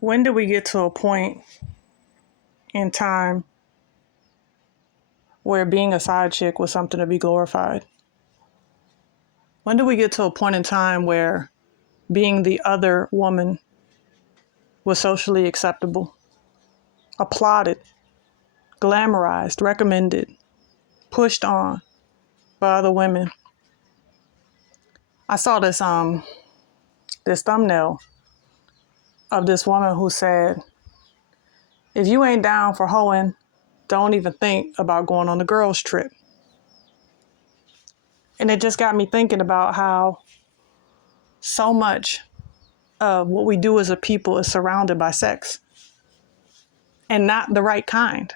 When do we get to a point in time where being a side chick was something to be glorified? When do we get to a point in time where being the other woman was socially acceptable, applauded, glamorized, recommended, pushed on by other women? I saw this thumbnail of this woman who said, if you ain't down for hoeing, don't even think about going on the girls' trip. And it just got me thinking about how so much of what we do as a people is surrounded by sex, and not the right kind.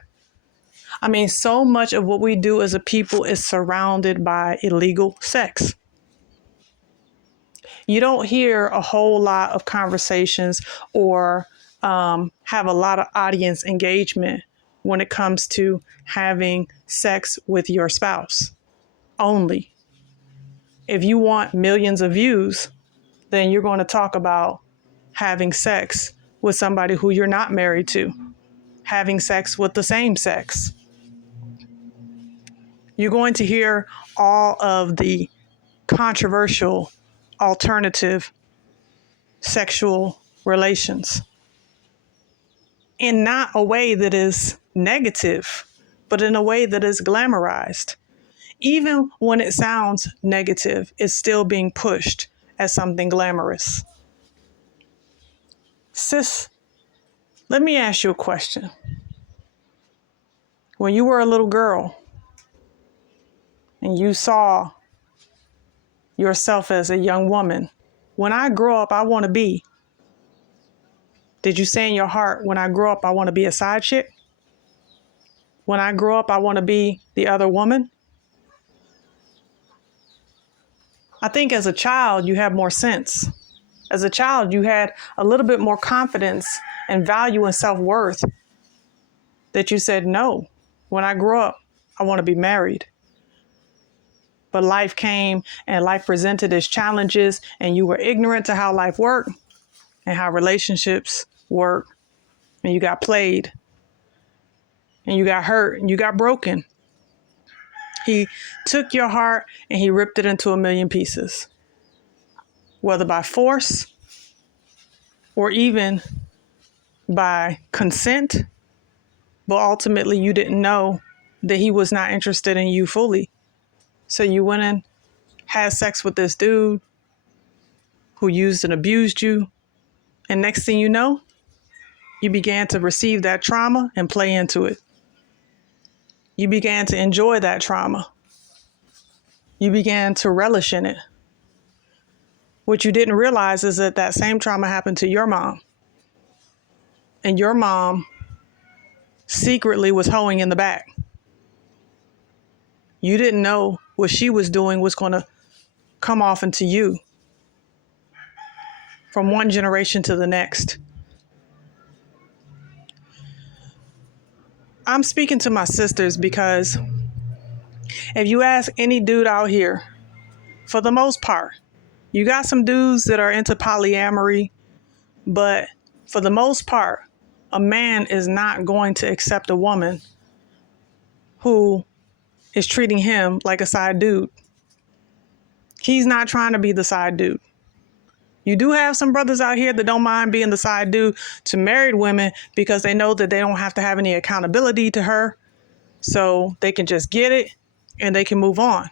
I mean, so much of what we do as a people is surrounded by illegal sex. You don't hear a whole lot of conversations or have a lot of audience engagement when it comes to having sex with your spouse only. If you want millions of views, then you're going to talk about having sex with somebody who you're not married to, having sex with the same sex. You're going to hear all of the controversial alternative sexual relations in not a way that is negative, but in a way that is glamorized. Even when it sounds negative, it's still being pushed as something glamorous. Sis, let me ask you a question. When you were a little girl and you saw yourself as a young woman, when I grow up, I want to be. Did you say in your heart, when I grow up, I want to be a side chick? When I grow up, I want to be the other woman? I think as a child, you have more sense. As a child, you had a little bit more confidence and value and self-worth that you said, no, when I grow up, I want to be married. But life came and life presented its challenges, and you were ignorant to how life worked and how relationships work, and you got played and you got hurt and you got broken. He took your heart and he ripped it into a million pieces, whether by force or even by consent. But ultimately, you didn't know that he was not interested in you fully. So you went and had sex with this dude who used and abused you. And next thing you know, you began to receive that trauma and play into it. You began to enjoy that trauma. You began to relish in it. What you didn't realize is that that same trauma happened to your mom. And your mom secretly was hoeing in the back. You didn't know what she was doing was going to come off into you from one generation to the next. I'm speaking to my sisters because if you ask any dude out here, for the most part, you got some dudes that are into polyamory, but for the most part, a man is not going to accept a woman who is treating him like a side dude. He's not trying to be the side dude. You do have some brothers out here that don't mind being the side dude to married women because they know that they don't have to have any accountability to her. So they can just get it and they can move on.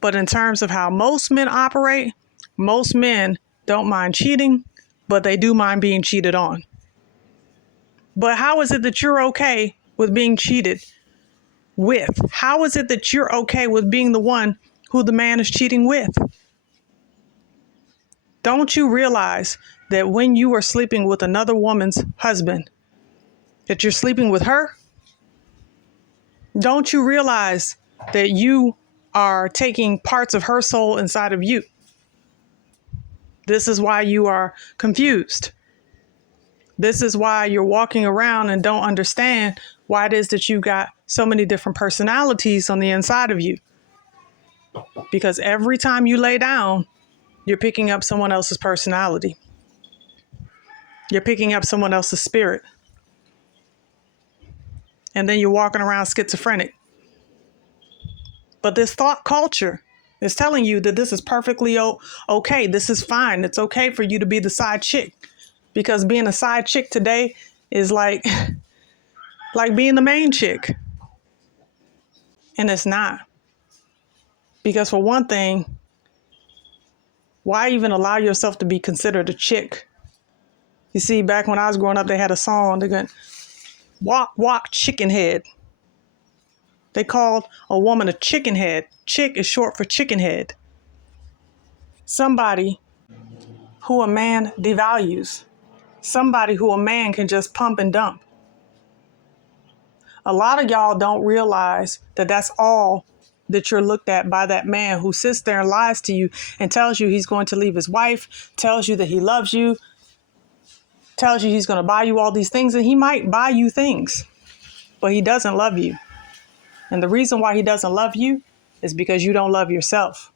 But in terms of how most men operate, most men don't mind cheating, but they do mind being cheated on. But how is it that you're okay with being cheated with? How is it that you're okay with being the one who the man is cheating with? Don't you realize that when you are sleeping with another woman's husband, that you're sleeping with her? Don't you realize that you are taking parts of her soul inside of you? This is why you are confused. This is why you're walking around and don't understand why it is that you got so many different personalities on the inside of you. Because every time you lay down, you're picking up someone else's personality. You're picking up someone else's spirit. And then you're walking around schizophrenic. But this thought culture is telling you that this is perfectly okay. This is fine. It's okay for you to be the side chick. Because being a side chick today is like being the main chick. And it's not. Because for one thing, why even allow yourself to be considered a chick? You see, back when I was growing up, they had a song, they're going, walk, walk, chicken head. They called a woman a chicken head. Chick is short for chicken head. Somebody who a man devalues. Somebody who a man can just pump and dump. A lot of y'all don't realize that that's all that you're looked at by that man who sits there and lies to you and tells you he's going to leave his wife, tells you that he loves you, tells you he's going to buy you all these things, and he might buy you things, but he doesn't love you. And the reason why he doesn't love you is because you don't love yourself.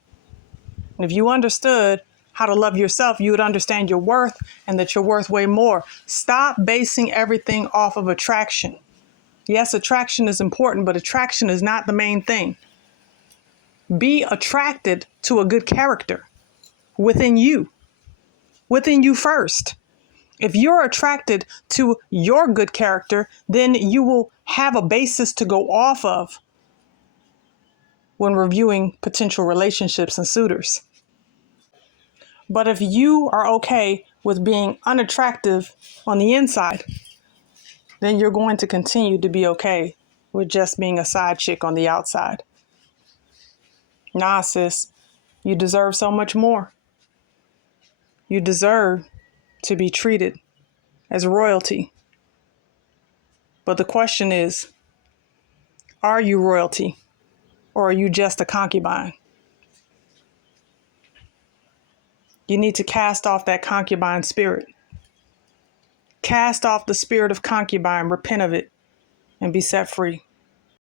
And if you understood how to love yourself, you would understand your worth and that you're worth way more. Stop basing everything off of attraction. Yes, attraction is important, but attraction is not the main thing. Be attracted to a good character within you first. If you're attracted to your good character, then you will have a basis to go off of when reviewing potential relationships and suitors. But if you are okay with being unattractive on the inside, then you're going to continue to be okay with just being a side chick on the outside. Nah, sis, you deserve so much more. You deserve to be treated as royalty. But the question is, are you royalty or are you just a concubine? You need to cast off that concubine spirit. Cast off the spirit of concubine, repent of it, and be set free.